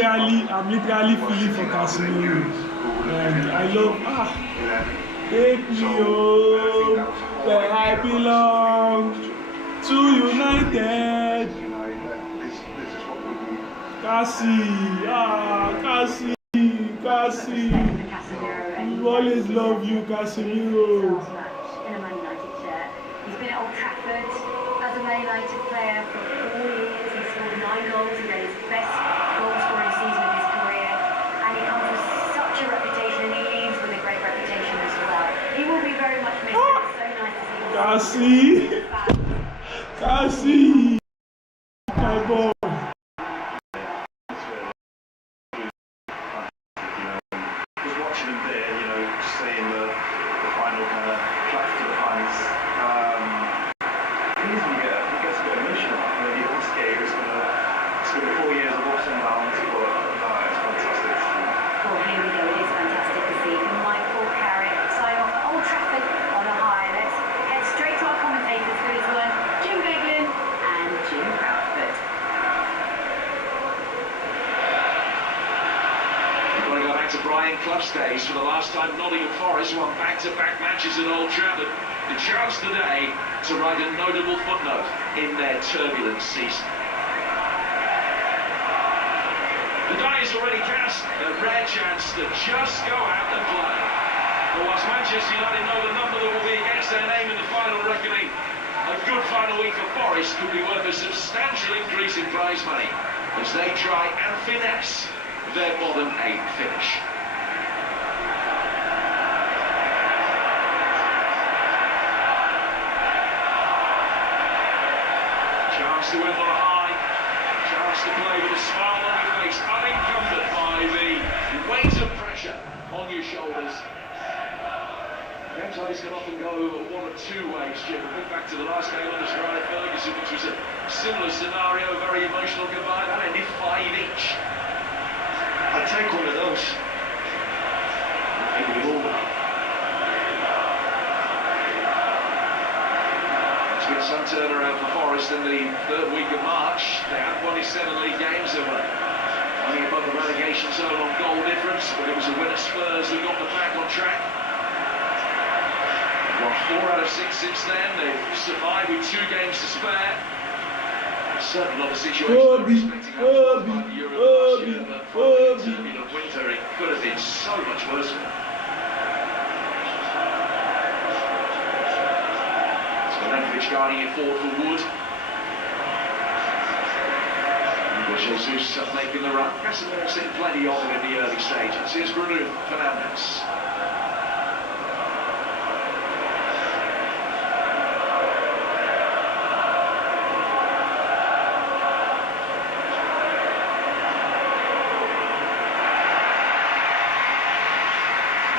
literally feeling for Casemiro, and I love take me home where I belong to United. Cassie, we always love you, Casemiro. In a Man United shirt. He's been at Old Trafford as a Man United player for 4 years. He's scored 9 goals. He had his best goal-scoring season of his career, and he comes with such a reputation, and he leaves with a great reputation as well. He will be very much missed. It's so nice to see him. Cassie, my boy. Clubs days for the last time Nottingham Forest won back-to-back matches at Old Trafford. The chance today to write a notable footnote in their turbulent season. The die is already cast, a rare chance to just go out and play. But whilst Manchester United know the number that will be against their name in the final reckoning, a good final week for Forest could be worth a substantial increase in prize money as they try and finesse their bottom 8 finish. To end on a high, chance to play with a smile on your face, unencumbered by the weight of pressure on your shoulders. Games like this can often go one of two ways, Jim. Think back to the last game on the Stride Ferguson, which was a similar scenario, very emotional goodbye. That ended 5 each. I'd take one of those. Maybe all. Some turnaround for Forest in the 3rd week of March. They had won his 7 league games. They were only above the relegation zone on goal difference, but it was a win at Spurs who got them back on track. They've won 4 out of 6 since then. They've survived with 2 games to spare. Certainly not the situation they're expecting out of the Euro last year, but for a turbulent winter it could have been so much worse for them. Guarding it forward for Wood. Jesus making the run. Casemiro seen plenty of it in the early stages. Here's Bruno Fernandes.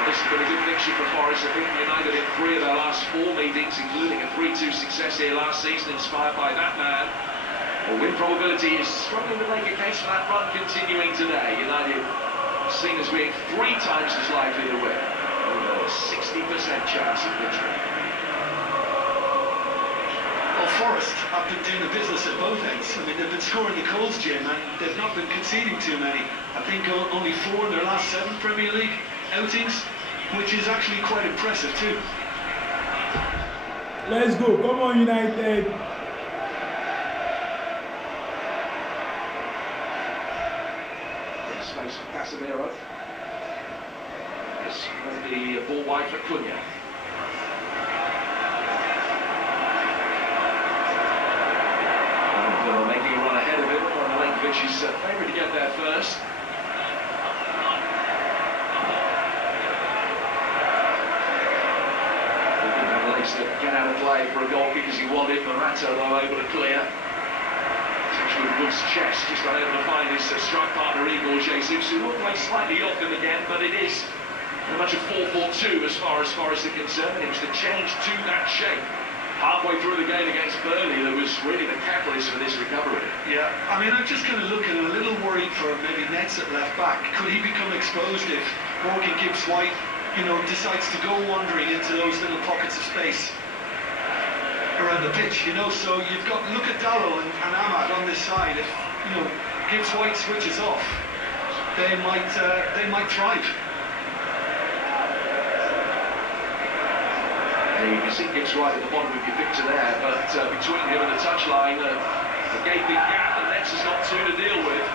This has been a good fixture for Forest. I think United in 3 of their last 4 meetings, including a 3-2 success here last season, inspired by that man. Well, win probability is struggling to make a case for that run continuing today. United seen as being 3 times as likely to win. Over a 60% chance of victory. Well, Forest have been doing the business at both ends. I mean, they've been scoring the goals, Jim, and they've not been conceding too many. I think only 4 in their last 7 Premier League outings, which is actually quite impressive too. Let's go, come on United. Space for Casemiro. Yes, the ball wide for Cunha. And making a run ahead of him. Milinkovic is favourite to get there first. That get out of play for a goal kick as he wanted. Morata, though, able to clear. Touch with Wood's chest, just unable to find his strike partner Igor Jesus, who will play slightly off him again, but it is very much a 4-4-2 as far as Forest are concerned. It was the change to that shape halfway through the game against Burnley that was really the catalyst for this recovery. Yeah, I mean, I'm just kind of looking a little worried for maybe Nets at left back. Could he become exposed if Morgan Gibbs-White, you know, decides to go wandering into those little pockets of space around the pitch, you know? So you've got, look at Dallo and Ahmad on this side. If, you know, Gibbs-White switches off, they might thrive. You can see Gibbs right at the bottom of your picture there, but between him and the touchline, a gaping gap that Lex has got two to deal with.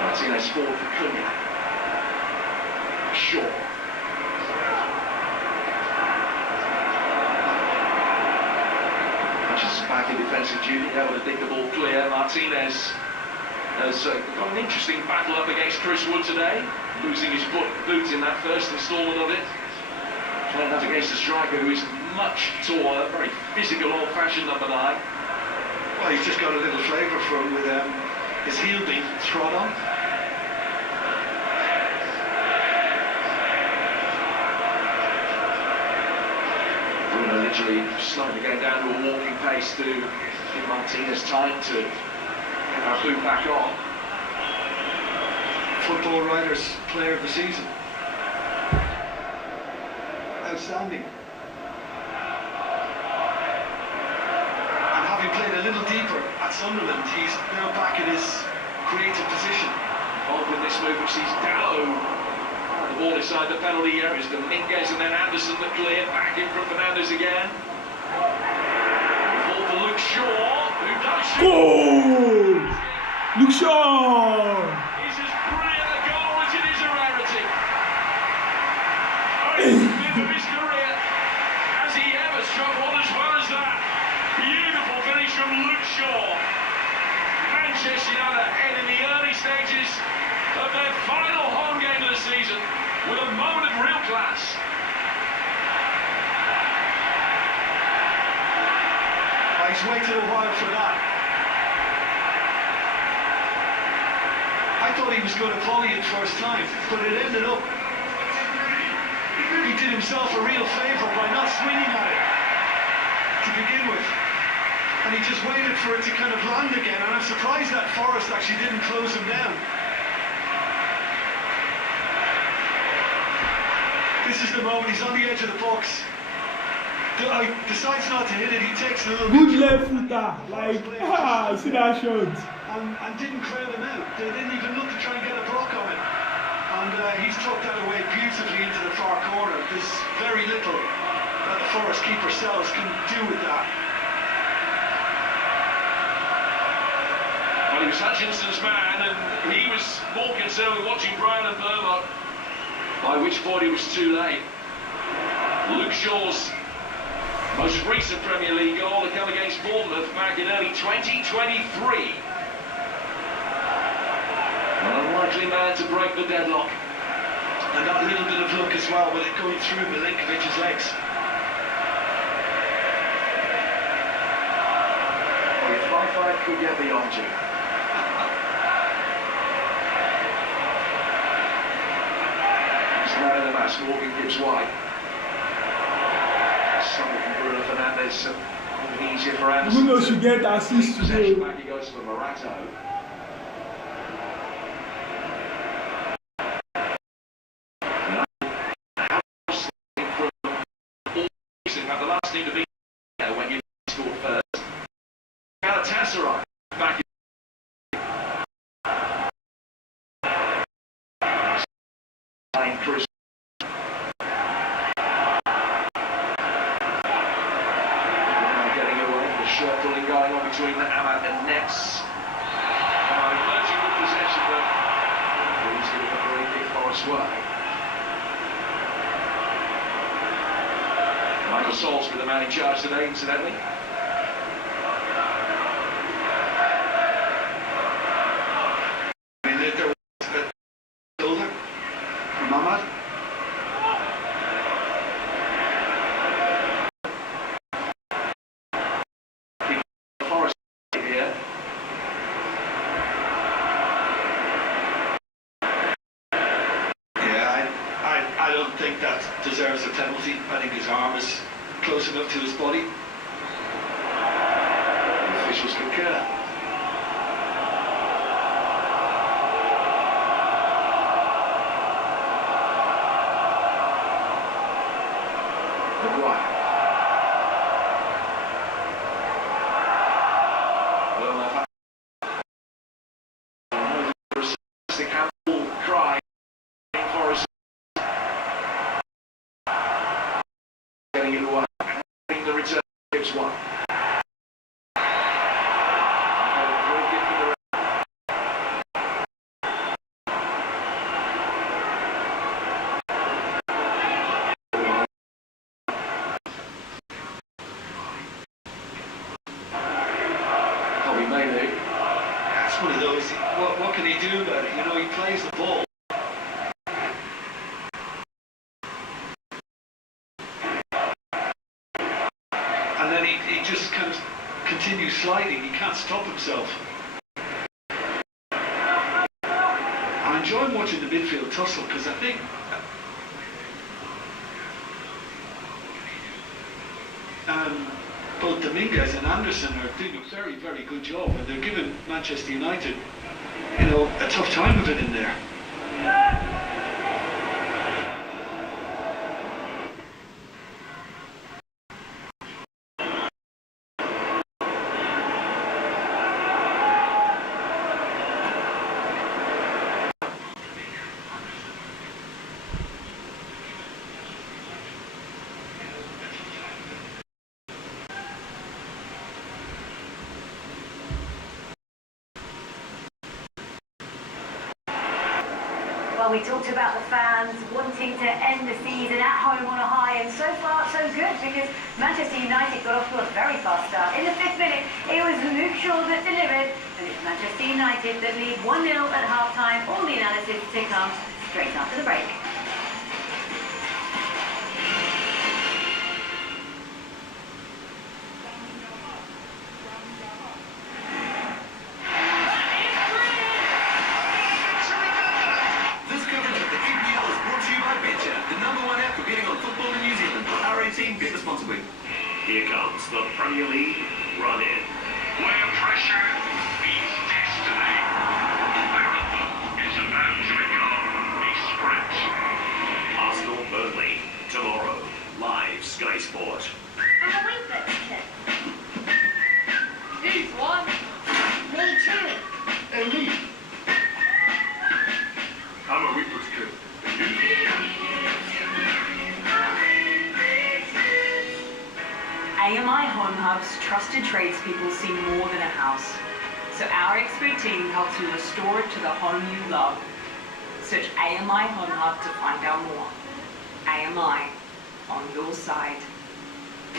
Martinez forward for Cunha. Shaw. Just back in defensive duty, able to dig the ball clear. Martinez has got an interesting battle up against Chris Wood today, losing his boot in that first instalment of it. Playing that against a striker who is much taller, very physical, old-fashioned number 9. Well, he's just got a little flavour from with his heel being trod on. Bruno literally slowing the game down to a walking pace to give Martinez time to get our boot back on. Football Writers Player of the Season. Outstanding. And having played a little deeper at Sunderland, he's now back in his creative position. Involved with this move, which sees Dallo. The ball inside the penalty area is Dominguez and then Anderson that clear. Back in from Fernandes again. Ball for Luke Shaw, who does shoot. Goal! Luke Shaw! He's as brilliant a goal as it is a rarity. Only fifth of his career. Has he ever struck one as well as that? Beautiful finish from Luke Shaw. Manchester United ahead in the early stages of their final home game of the season with a moment of real class. He's waited a while for that. I thought he was going to volley it first time, but it ended up, he did himself a real favour by not swinging at it to begin with. And he just waited for it to kind of land again, and I'm surprised that Forrest actually didn't close him down. This is the moment, he's on the edge of the box. Decides not to hit it, he takes a little Good left footer, like, see that shot. and didn't crowd him out. They didn't even look to try and get a block on it. And he's tucked that away beautifully into the far corner. There's very little that the Forest keeper Sells can do with that. Well, he was Hutchinson's man, and he was more concerned with watching Brian and Burlock, by which point it was too late. Luke Shaw's most recent Premier League goal to come against Bournemouth back in early 2023. An unlikely man to break the deadlock. And that little bit of luck as well with it going through Milinkovic's legs. Well, your 5-5 could get beyond you. He's the man in the mask, Morgan Gibbs White. Something from Bruno Fernandes, easier for Anderson. Bruno should get assist today. Back he goes for Morato. The last team to be when you scored first. Galatasaray back in Chris. Shirt pulling going on between the Ahmad and Nets. Emerging with possession, but he's going to go very big Forest way. Michael Salisbury, the man in charge today, incidentally. There was a shoulder from Ahmad. I don't think that deserves a penalty. I think his arm is close enough to his body. The officials concur. Maguire. playing it away. And the return gives one. That's one of those, what can he do about it? You know, he plays the ball. And then he just kind of continues sliding, he can't stop himself. I'm enjoying watching the midfield tussle because I think both Dominguez and Anderson are doing a very, very good job, and they're giving Manchester United, you know, a tough time of it in there. Well, we talked about the fans wanting to end the season at home on a high, and so far so good, because Manchester United got off to a very fast start. In the 5th minute, it was Luke Shaw that delivered, and it's Manchester United that lead 1-0 at half-time. All the analysis to come straight after the break. Bit responsibly. Here comes the Premier League run-in. Where pressure meets destiny. Marathon is about to become a sprint. Arsenal Burnley tomorrow. Live Sky Sport. Who's won? Me too. And me. I'm a Reaper's kid. And you? AMI Home Hub's trusted tradespeople see more than a house, so our expert team helps you restore it to the home you love. Search AMI Home Hub to find out more. AMI, on your side.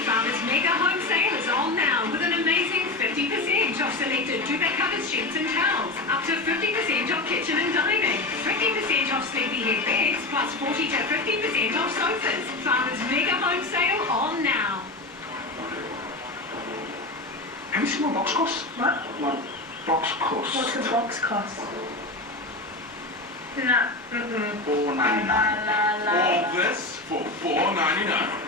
Farmers Mega Home Sale is on now with an amazing 50% off selected duvet covers, sheets and towels, up to 50% off kitchen and dining, 50% off sleepyhead beds, plus 40 to 50% off sofas. Farmers Mega Home Sale on now. Have you seen what box costs? What? What box costs? What's a box cost? No. $4.99. All this for $4.99.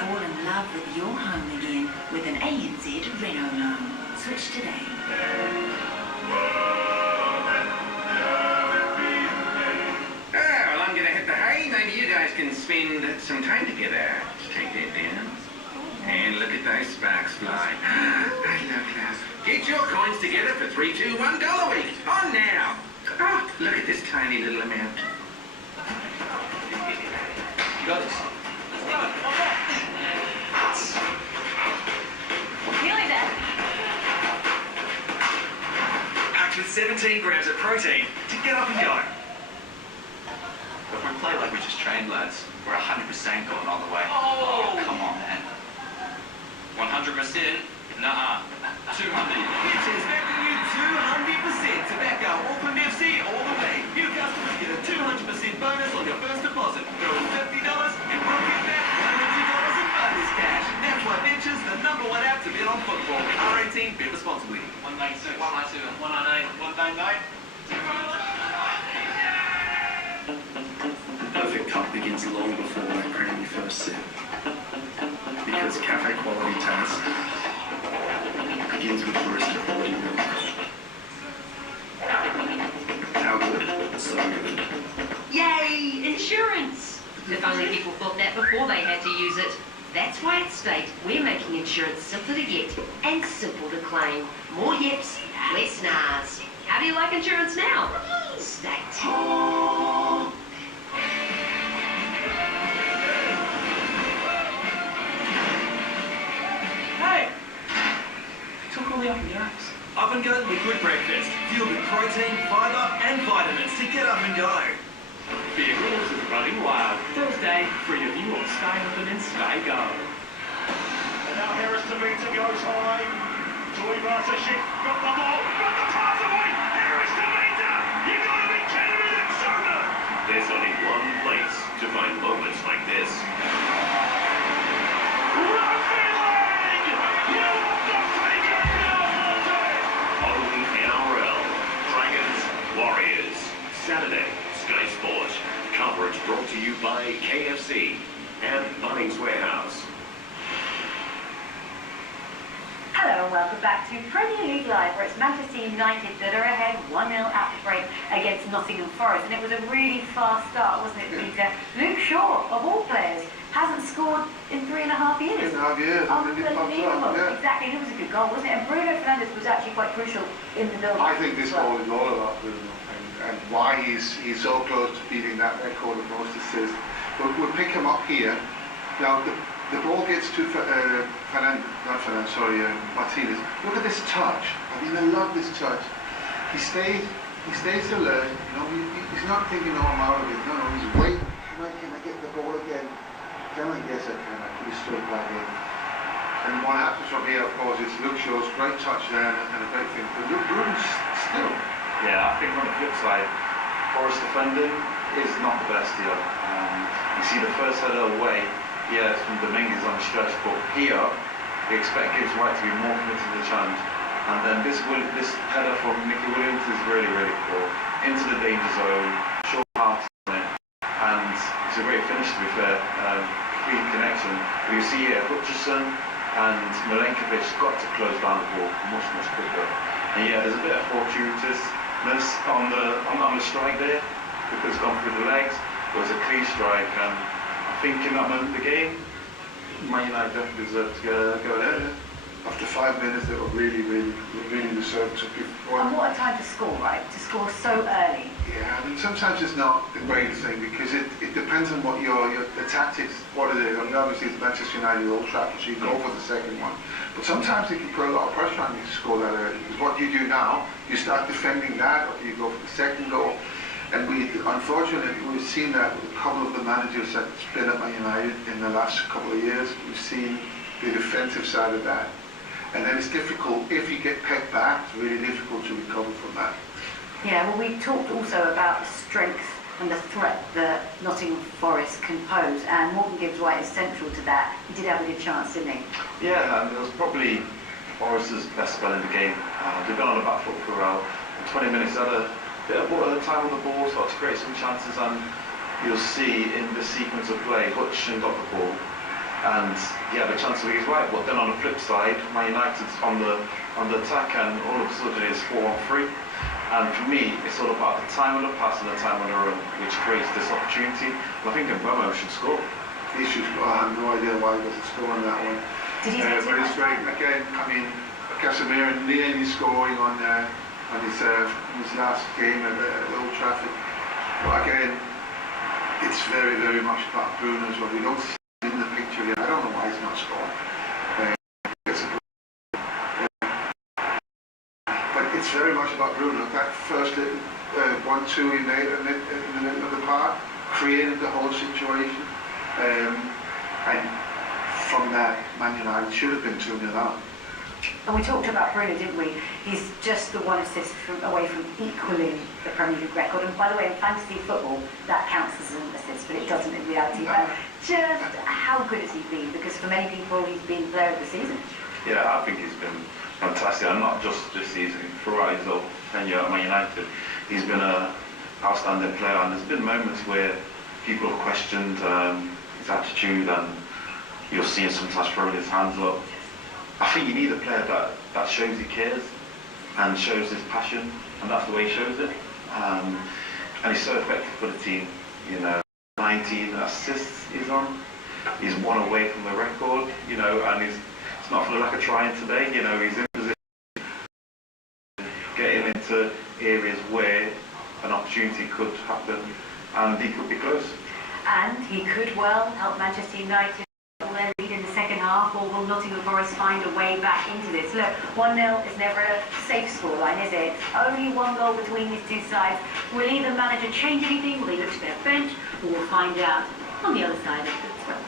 Fall in love with your home again with an ANZ Renault loan. Switch today. Well, I'm gonna hit the hay. Maybe you guys can spend some time together. Just take that down. And look at those sparks fly. I love that. Get your coins together for $3, $2, $1 a week. On now. Oh, look at this tiny little amount. You got this. Feeling that? Packed with 17 grams of protein to get up and go. If we play like we just trained, lads, we're 100% going all the way. Oh! Come on, man. 100%? Nuh-uh. 200. It's expecting you 200% tobacco Auckland FC all the way. New customers get a 200% bonus on your first deposit. Throw in $50 and we'll get back $100 in bonus cash. That's why Ventures the #1 app to bet on football. R18, bet responsibly. 196. 192. 198. 199. Perfect cup begins long before that creamy first sip. Because cafe quality taste begins with barista quality milk. How good? So good. Yay! Insurance! If only people thought that before they had to use it. That's why at State, we're making insurance simpler to get and simple to claim. More yips, less nars. How do you like insurance now? State. good breakfast, filled with protein, fibre and vitamins to get up and go. Beer Grylls is running wild. Thursday, free of you on Sky Open and Sky Go. And now Harris to Vita goes high. Toy Bartoshik got the ball, got the pass away. Harris to Vita. You gotta be kidding me, that's Sona. There's only one place to find moments like this. Only NRL. Dragons, Warriors. Saturday, Sky Sport. Coverage brought to you by KFC and Bunnings Warehouse. Hello and welcome back to Premier League Live, where it's Manchester United that are ahead 1-0 at the break against Nottingham Forest. And it was a really fast start, wasn't it, Peter? Luke Shaw, of all players, hasn't scored in 3.5 years. 3.5 years. Unbelievable. Yeah. Exactly, and it was a good goal, wasn't it? And Bruno Fernandes was actually quite crucial in the build-up. I think this goal is all about Bruno and why he's so close to beating that record of most assists. But we'll pick him up here. Now, the ball gets to Martinez. Look at this touch. I mean, I love this touch. He stays alert. You know, he's not thinking, oh, I'm out of it. No, he's waiting. Can I get the ball again? Can I? Yes, I can. I put his straight back in. And what happens from here, of course, is Luke Shaw's great touch there and a great thing. But Luke Bruno's still. Yeah, I think on the flip side, Forest defending is not the best here. You see the first header away. Yeah, it's from Dominguez on the stretch, but here we expect Gibbs White to be more committed to the challenge. And then this header from Nicky Williams is really, really poor. Into the danger zone, short pass on it, and it's a great finish to be fair. Clean connection. But you see here, Hutchison and Milenkovic got to close down the ball much, much quicker. And yeah, there's a bit of fortuitousness on the strike there because it's gone through the legs. It was a clean strike, and I think in that moment of the game, Man United definitely deserved to go there. After 5 minutes, they were really deserved to be. And what a time to score, right? To score so early. Yeah, I mean, sometimes it's not the greatest thing because it depends on what the tactics, what it is. I mean, obviously it's Manchester United Old Trafford, so you go for the second one. But sometimes they can put a lot of pressure on you to score that early. Because what do you do now? You start defending that, or do you go for the second goal? And unfortunately, we've seen that with a couple of the managers that's been at Man United in the last couple of years. We've seen the defensive side of that. And then it's difficult, if you get pegged back, it's really difficult to recover from that. Yeah, well, we talked also about the strength and the threat that Nottingham Forest can pose, and Morgan Gibbs-White is central to that. He did have a good chance, didn't he? Yeah, and it was probably Forest's best spell in the game. They've been on the back foot throughout. In 20 minutes, had a bit of time on the ball, started to create some chances, and you'll see in the sequence of play, Hutchinson got the ball, and he had a chance to lead right. But then on the flip side, Man United's on the attack, and all of a sudden it's 4-on-3. And for me, it's all about the time on the pass and the time on the run, which creates this opportunity. And I think Mbemo should score. He should score. I have no idea why he doesn't score on that one. Did he but it's great. Again, I mean, Casemiro nearly scoring on his last game at Old Trafford. But again, it's very much about Bruno as well. We don't see him in the picture yet. I don't know why he's not scoring. But it's very much about Bruno. That first little 1-2 he made in the middle of the park created the whole situation. And from that, Man United should have been 2-0 out. And we talked about Bruno, didn't we? He's just the one assist away from equaling the Premier League record. And by the way, in fantasy football, that counts as an assist, but it doesn't in reality. But just how good has he been? Because for many people, he's been player of the season. Yeah, I think he's been fantastic, and not just this season. Throughout his whole tenure at Man United, he's been an outstanding player. And there's been moments where people have questioned his attitude, and you'll see him sometimes throwing his hands up. I think you need a player that shows he cares and shows his passion, and that's the way he shows it. And he's so effective for the team. You know, 19 assists he's on. He's one away from the record. You know, and it's not for the lack of trying today. You know, he's in position, getting into areas where an opportunity could happen, and he could be close. And he could well help Manchester United double their lead in the second half, or will Nottingham Forest find a way back into this? Look, 1-0 is never a safe scoreline, is it? Only one goal between these two sides. Will either manager change anything? Will they look to their bench? Or we'll find out on the other side of the break.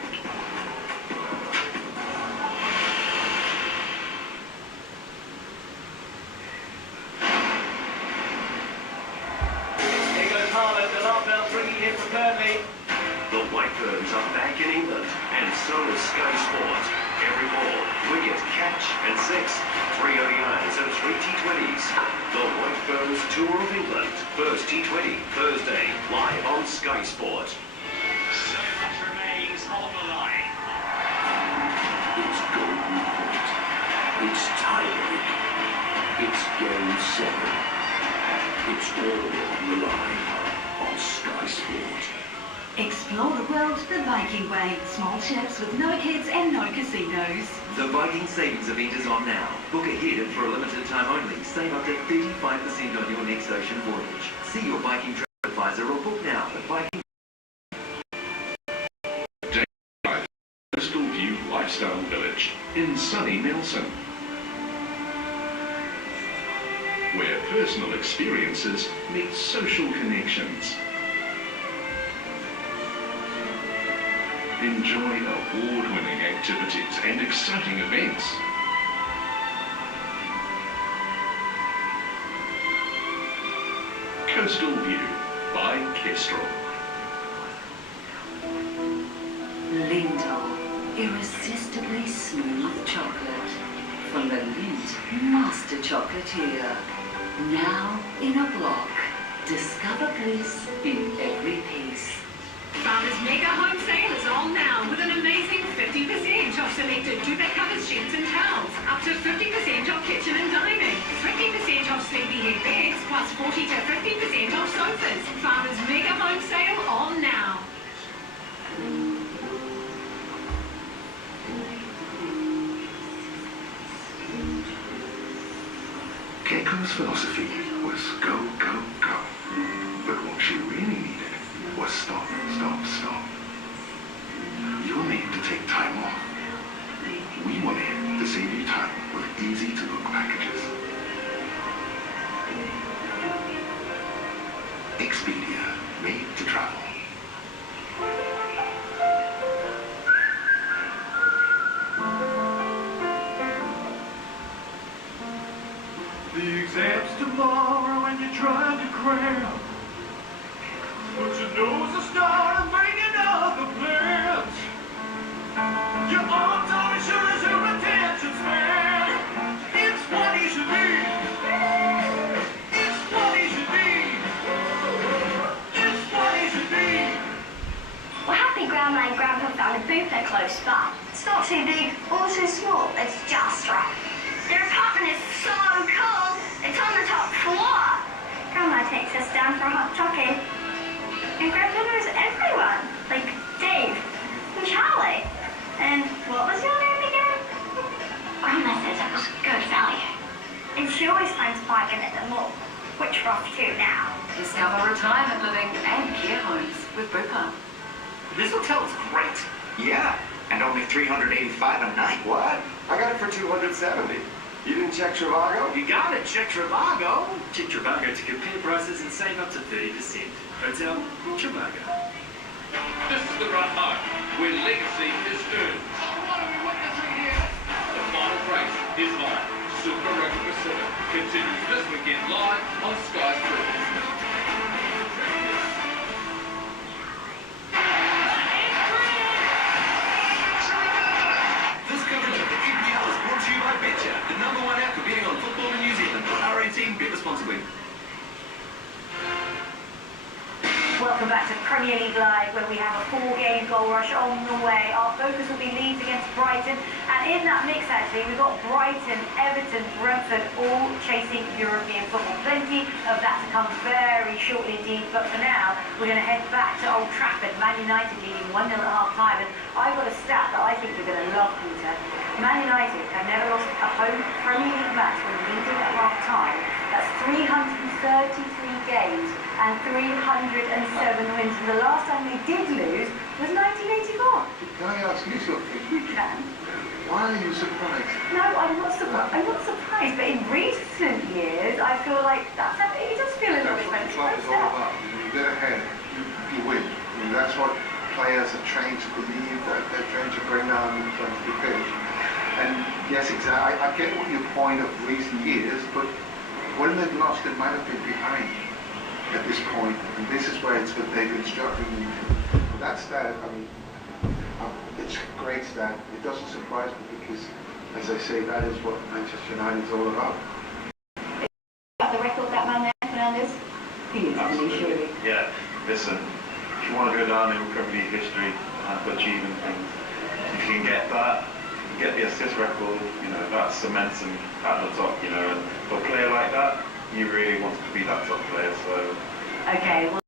The alarm bell's ringing here for Burnley. The Whitebirds are back in England, and so is Sky Sport. Every ball, wicket, catch, and six. 3 ODIs and 3 T20s. The Whitebirds Tour of England. First T20, Thursday, live on Sky Sport. So much remains on the line. It's golden point. It's tiebreak. It's game 7. It's all on the line on Sky Sport. Explore the world the Viking way. Small ships with no kids and no casinos. The Viking Savings event is on now. Book ahead and for a limited time only. Save up to 35% on your next ocean voyage. See your Viking travel advisor or book now at Viking. Coastal View Lifestyle Village in sunny Nelson, where personal experiences meet social connections. Enjoy award-winning activities and exciting events. Coastal View by Kestrel. Lindor, irresistibly smooth chocolate. From the Lindt Master Chocolatier. Now in a block. Discover bliss in every piece. Farmer's Mega Home Sale is on now with an amazing 50% off selected duvet covers, sheets and towels. Up to 50% off kitchen and dining. 50% off sleepyhead beds plus 40 to 50% off sofas. Farmer's Mega Home Sale on now. Keiko's philosophy was go, go, go. But what she really needed was stop, stop, stop. You'll need to take time off. We wanted to save you time with easy-to-book packages. Expedia, made to travel. The exam's tomorrow and you're trying to cram. But your nose is starting bringing up the plans. Your arms are as sure as your attention span. It's what he should be. It's what he should be. It's what he should be. We're happy Grandma and Grandpa found a bootleg close by. It's not too big or too small, it's just right. Their apartment is so cool, it's on the top floor. Grandma takes us down for a hot chocolate. And Grandpa knows everyone, like Dave and Charlie. And what was your name again? Grandma says it was good value. And she always finds bargain at the mall, which we're off to now. Discover retirement living and care homes with Bupa. This hotel is great. Yeah, and only $385 a night. What? I got it for $270. You didn't check Trivago? You gotta check Trivago. Check Trivago to compare prices and save up to 30%. Hotel Trivago. This is the run home, where legacy is earned. What are we witnessing here? The final race is on. Super Rugby Pacific continues this weekend live on Sky Sports. This coverage of the EPL is brought to you by Betcha, the #1 app for betting on football in New Zealand. R18, bet responsibly. Welcome back to Premier League Live, where we have a 4-game goal rush on the way. Our focus will be Leeds against Brighton, and in that mix actually we've got Brighton, Everton, Brentford all chasing European football. Plenty of that to come very shortly indeed, but for now we're going to head back to Old Trafford. Man United leading 1-0 at half-time, and I've got a stat that I think you're going to love, Peter. Man United have never lost a home Premier League match when leading at half-time. That's 333 games and 307 wins. And the last time they did lose was 1984. Can I ask you something? You can. Why are you surprised? No, I'm not surprised. I'm not surprised. But in recent years, I feel like it does feel a little bit better. That's what the club is all about. You get ahead, you win. I mean, that's what players are trained to believe, that they're trained to bring down onto the pitch. And yes, exactly. I get what your point of recent years, but when they've lost, it might have been behind at this point. And this is where it's that they've been struggling. That stat, I mean, it's a great stat. It doesn't surprise me because, as I say, that is what Manchester United is all about. Got the record, that man there, Fernandes? He is, surely. Yeah, listen, if you want to go down in Premier League history for achieving things, if you can get that, get the assist record, you know, that cements him at the top, you know, and for a player like that, he really wants to be that top player, so... Okay, well,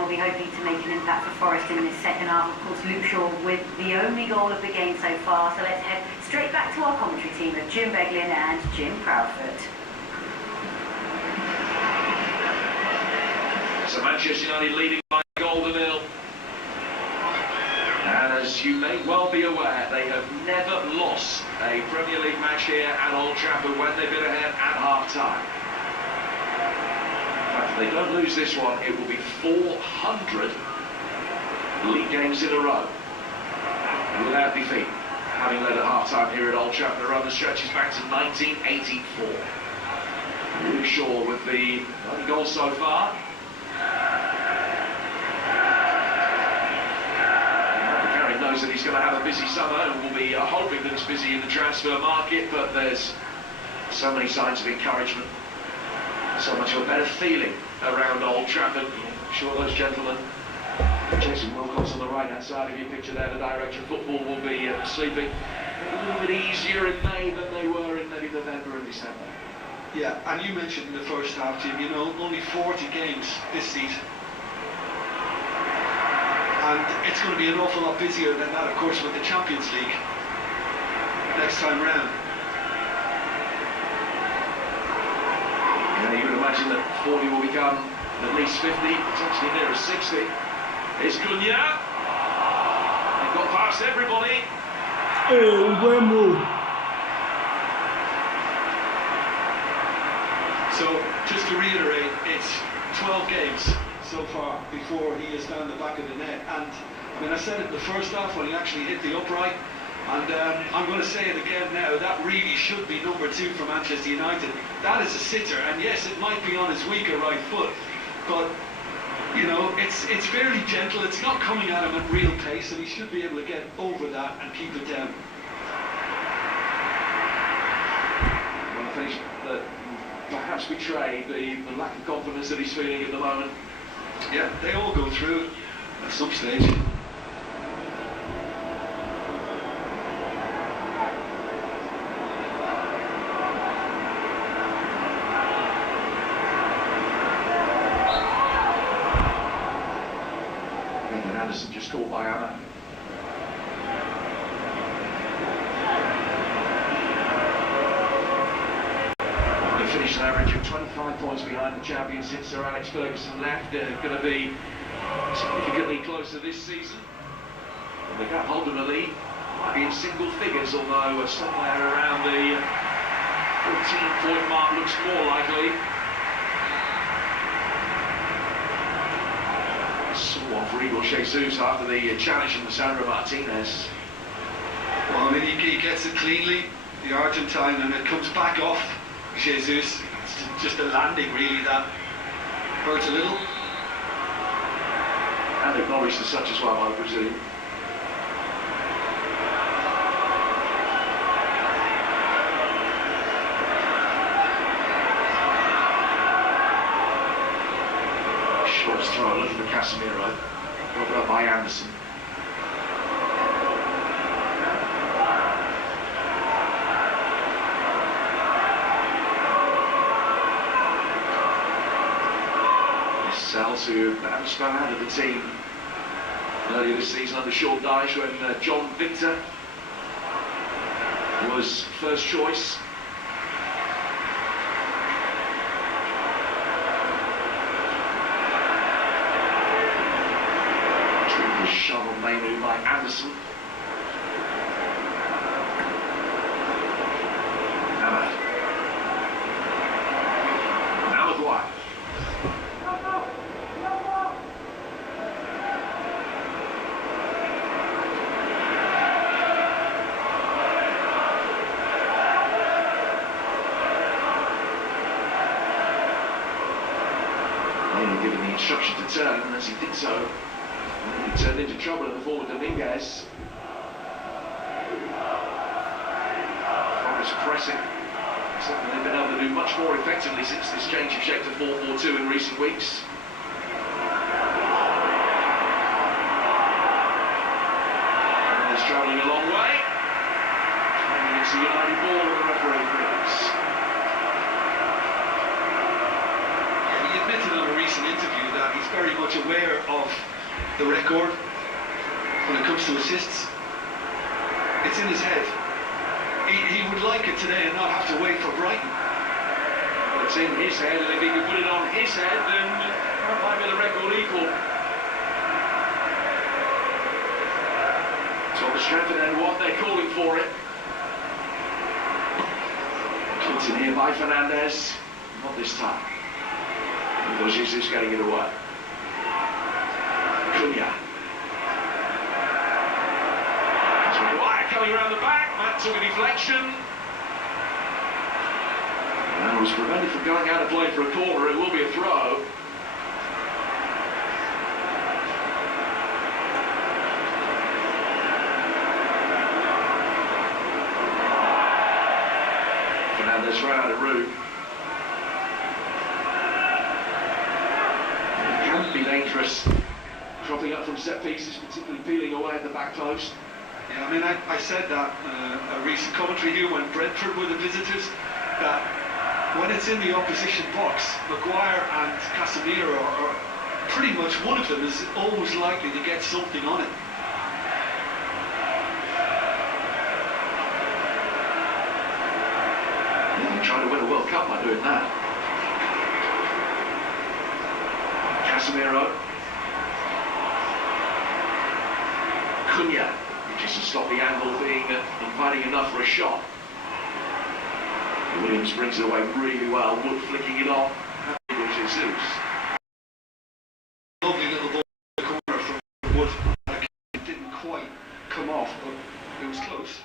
we'll be hoping to make an impact for Forest in this second half. Of course, Luke Shaw with the only goal of the game so far, so let's head straight back to our commentary team of Jim Beglin and Jim Proudfoot. So Manchester United leading by a goal to nil. And as you may well be aware, they have never lost a Premier League match here at Old Trafford when they've been ahead at half-time. In fact, if they don't lose this one, it will be 400 league games in a row without defeat, having led at half-time here at Old Trafford. The run stretches back to 1984. Luke Shaw with the only goal so far. Knows that he's going to have a busy summer and will be hoping that it's busy in the transfer market, but there's so many signs of encouragement, so much of a better feeling around Old Trafford. I'm sure those gentlemen, Jason Wilcox on the right hand side of your picture there, the director of football, will be sleeping a little bit easier in May than they were in maybe November and December. Yeah, and you mentioned in the first half, Jim, you know, only 40 games this season. And it's going to be an awful lot busier than that, of course, with the Champions League next time round. Yeah, you would imagine that 40 will become at least 50, potentially nearer 60. Here's Cunha. They've got past everybody. Hey, Wembo. So, just to reiterate, it's 12 games so far before he is down the back of the net. And I mean, I said it in the first half when he actually hit the upright, and I'm going to say it again now, that really should be number 2 for Manchester United. That is a sitter, and yes, it might be on his weaker right foot, but you know, it's fairly gentle, it's not coming at him at real pace, and he should be able to get over that and keep it down. Well, I think that perhaps betray the lack of confidence that he's feeling at the moment. Yeah, they all go through it at some stage. And Anderson just caught by Anna. Finished an average of 25 points behind the champions since Sir Alex Ferguson left. They're going to be significantly closer this season. And they can't hold them the lead. Might be in single figures, although somewhere around the 14-point mark looks more likely. Someone for Igor Jesus after the challenge from Sandro Martinez. Well, I mean, he gets it cleanly, the Argentine, and it comes back off Jesus. It's just a landing, really, that hurts a little. And acknowledged as such as well, I presume. Short throw, looking for Casemiro. Brought up by Anderson. Cells, who haven't spun out of the team earlier this season under Sean Dyche when John Victor was first choice. shot on Mainu by Anderson. Now Maguire. Mainu given the instruction to turn, and as he did so, he turned into trouble in the forward Dominguez. Forest pressing. Something they've been able to do much more effectively since this change of shape to 4-4-2 in recent weeks. And it's travelling a long way. And it's a United ball and the referee agrees. He admitted on a recent interview that he's very much aware of the record when it comes to assists. It's in his head. He would like it today and not have to wait for Brighton. Well, it's in his head, and if he can put it on his head, then that might be the record equal. So the strength and then what they're calling for it. Clinton here by Fernandez. Not this time. Because Jesus getting it away. Cunha. Coming around the back, Matt took a deflection. And was prevented from going out of play for a corner. It will be a throw. Fernandez ran out of room. It can be dangerous. Dropping up from set pieces, particularly peeling away at the back post. Yeah, I mean, I said that a recent commentary here when Brentford were the visitors, that when it's in the opposition box, Maguire and Casemiro are pretty much one of them is always likely to get something on it. Yeah, trying to win a World Cup by doing that. Casemiro. Cunha. Just to stop the angle being inviting enough for a shot. Williams brings it away really well. Wood flicking it off. Jesus. Lovely little ball in the corner from Wood. It didn't quite come off, but it was close.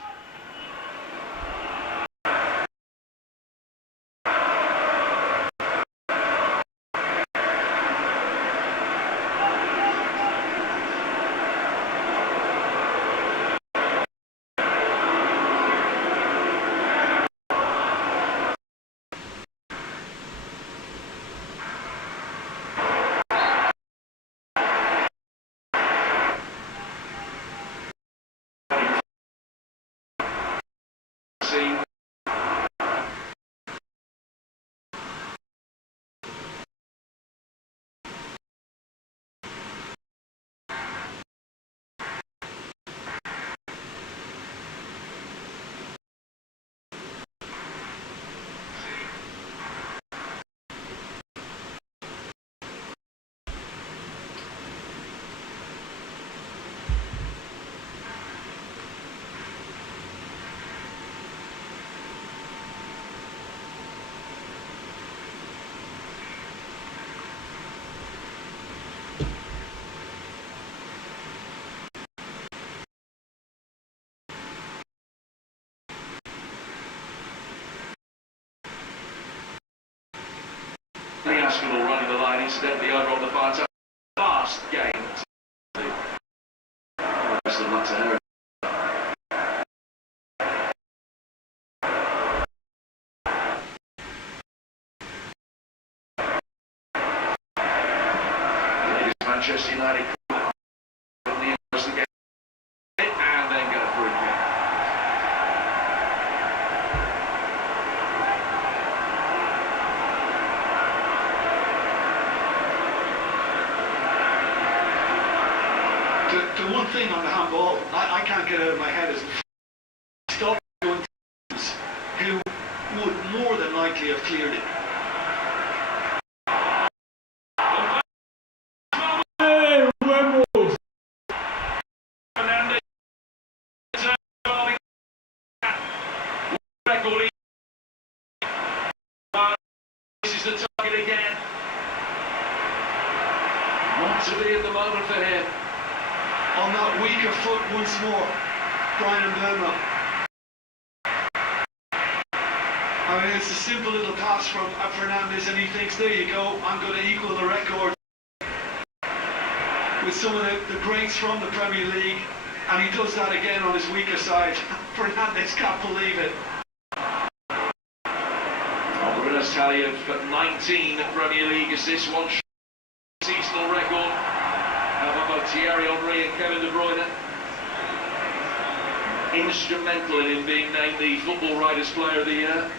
Arsenal running the line, incidentally, over on the far side. Last game. Best of luck to her. Manchester United from the end of the game and then get a free kick. The one thing on the handball I can't get out of my head is stop going teams who would more than likely have cleared it. to be at the moment for him. On that weaker foot once more, Brian Burma. I mean, it's a simple little pass from Fernandes, and he thinks, there you go, I'm going to equal the record with some of the greats from the Premier League, and he does that again on his weaker side. Fernandes can't believe it. Bruno's tally of 19 Premier League assists, one seasonal record. How about both Thierry Henry and Kevin De Bruyne? Instrumental in him being named the Football Writers Player of the Year.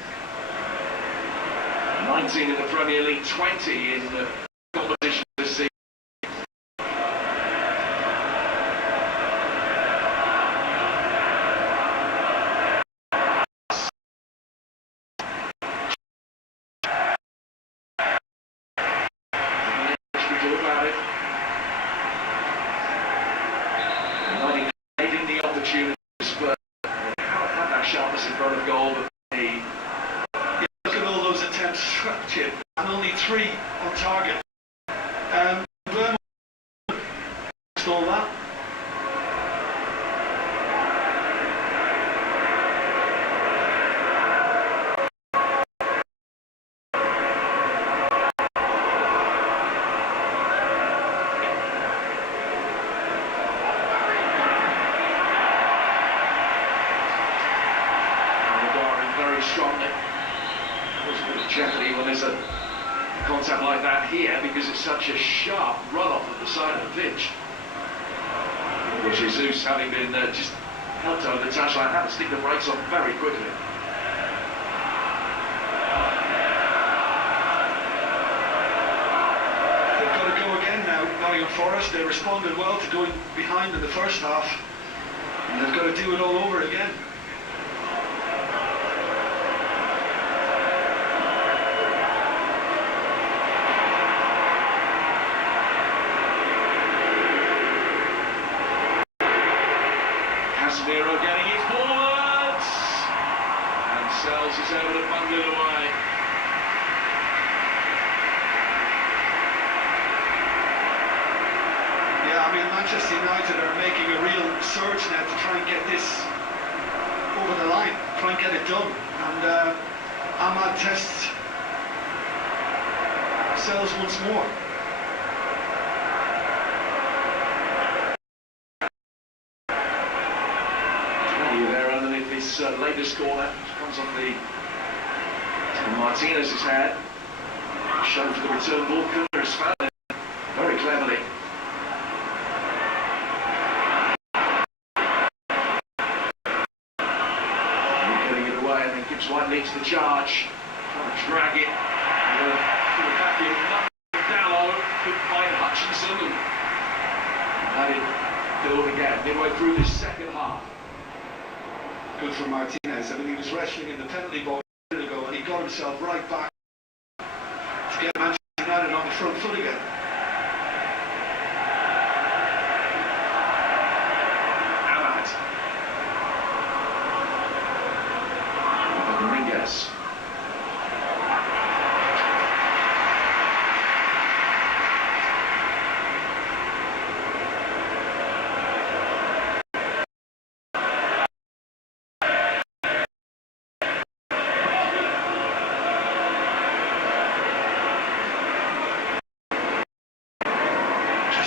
19 in the Premier League, 20 in the competition this season. Sharpness in front of goal, but he... Look at all those attempts, Chip, and only 3 on target. Burma stole that. Strongly. There's a bit of jeopardy when there's a contact like that here because it's such a sharp run-off at the side of the pitch. Well, Jesus, having been just helped over the touchline, had to stick the brakes on very quickly. They've got to go again now, Nottingham Forest. They responded well to going behind in the first half, and they've got to do it all over again. Casemiro getting it forwards, and Sells is able to bundle it away. Yeah, I mean, Manchester United are making a real surge now to try and get this over the line, try and get it done. And Ahmad tests Sells once more. His latest corner, which comes off the Martinez's hand, shown for the return ball. Cunha has found it very cleverly. Getting it away, and then Gibbs White leads the charge, trying to drag it. Put it back in, Dallow, could find Hutchinson, and had it build again midway through this second half. Good for Martinez. I mean, he was wrestling in the penalty box a minute ago, and he got himself right back to get Manchester United on the front foot again. Ahmad. Rodriguez.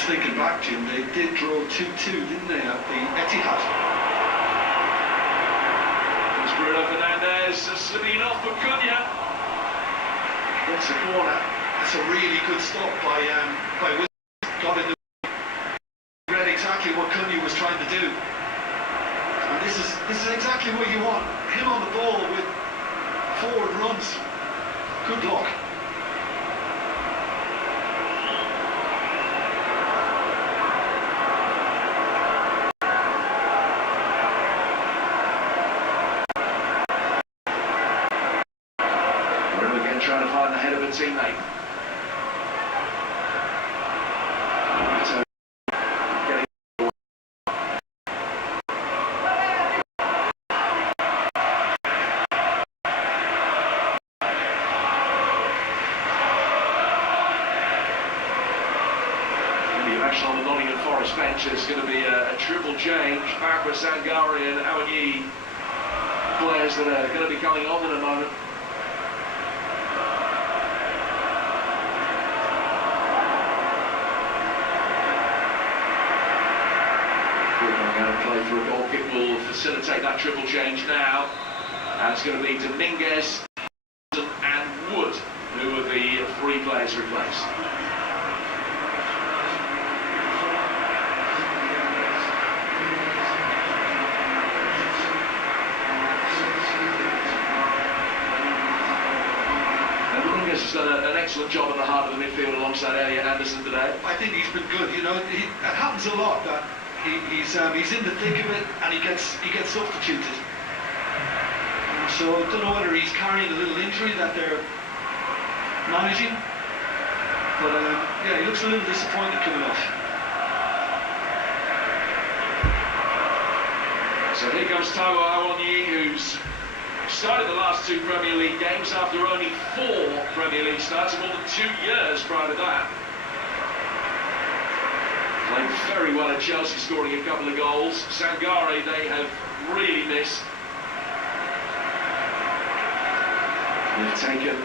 Thinking back, Jim, they did draw 2-2, didn't they, at the Etihad? It's Bruno Fernandes slipping it off for Cunha. Gets a corner. That's a really good stop by Wilson. Got in the read exactly what Cunha was trying to do. And this is exactly what you want. Him on the ball with forward runs. Good luck. Trying to find the head of a teammate. on the Nottingham Forest bench. There's going to be a triple change. Barbara, Sangari and Awani, players that are going to be coming on in a moment. Play for a goal kick will facilitate that triple change now, and it's going to be Dominguez and Wood who are the three players replaced. And Dominguez has done an excellent job at the heart of the midfield alongside Elliot Anderson today. I think he's been good. You know, it happens a lot that he's in the thick of it and he gets substituted. So I don't know whether he's carrying a little injury that they're managing, but yeah, he looks a little disappointed coming off. So here comes Taiwo Awoniyi, who's started the last two Premier League games after only 4 Premier League starts, more than 2 years prior to that. Played very well at Chelsea, scoring a couple of goals. Sangari, they have really missed. They've taken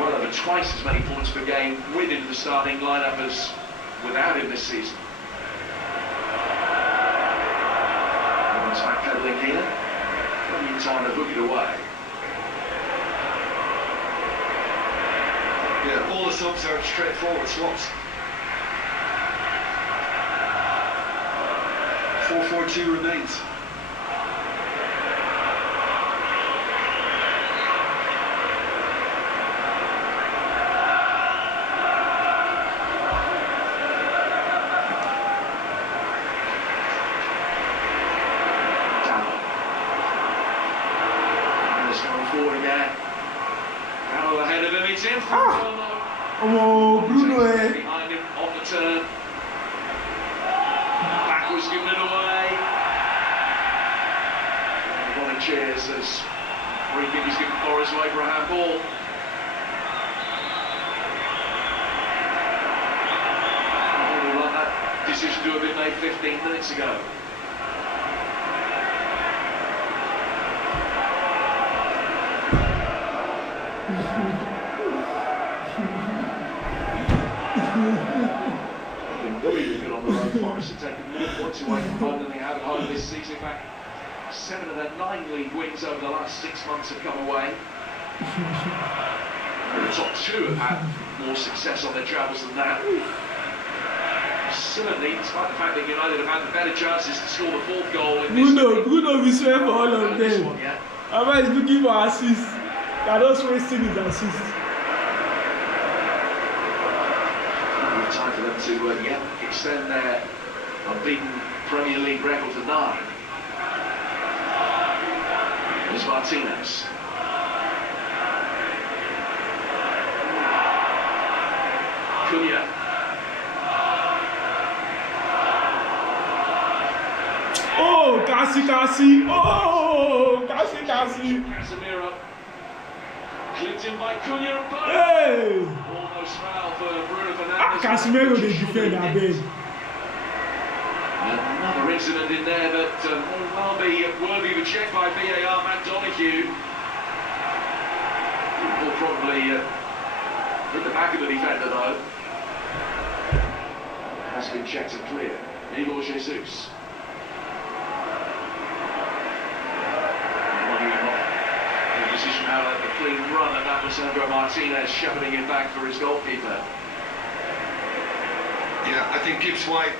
well over twice as many points per game with him in the starting lineup as without him this season. Everyone's backpedaling here. Plenty of time to hook it away. Yeah, all the subs are straightforward swaps. 4-4-2 remains. Forward again. Now ahead of him, it's in for Oh, Bruno, behind him on the turn. Backwards, giving it away. Everybody cheers as free kick is given Forest away for a handball. I would like that decision to have been made 15 minutes ago. Really good on the road. Forest have taken more points away from home than they have at home this season. In fact, 7 of their 9 league wins over the last 6 months have come away. The top 2 have had more success on their travels than that. Certainly, despite the fact that United have had the better chances to score the 4th goal in this Bruno is fair for all of them. Ava is looking for assists. They are just wasting his assists. Time for them to extend their unbeaten Premier League record to 9. There's Martinez. Cunha. Oh, Cassie. Oh, Cassie. Casemiro. Clipped in by Cunha and Bowen. Hey! Almost foul for Bruno Fernandes. Casemiro, they defend that big. Another incident in there that may well be worthy of a check by VAR. Matt Donoghue. Will probably hit the back of the defender though. Has been checked and clear. Igor Jesus. Position out at the clean run, and that was Sandro Martinez shepherding it back for his goalkeeper. Yeah, I think Gibbs White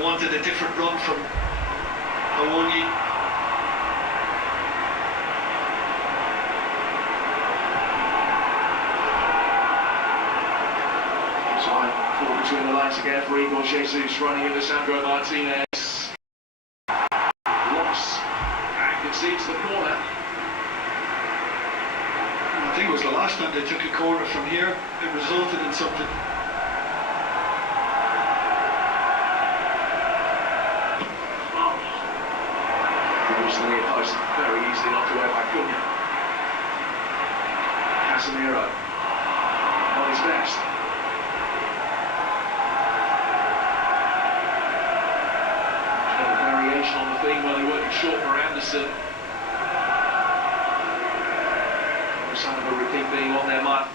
wanted a different run from Awoniyi. Time forward between the lines again for Igor Jesus, running into Sandro Martinez. Loss and concedes the corner. I think it was the last time they took a corner from here. It resulted in something. Towards the near post, very easily knocked away by Cunha. Casemiro, on his best. variation on the theme where they're working short for Anderson. No sign of a repeat being on their mark.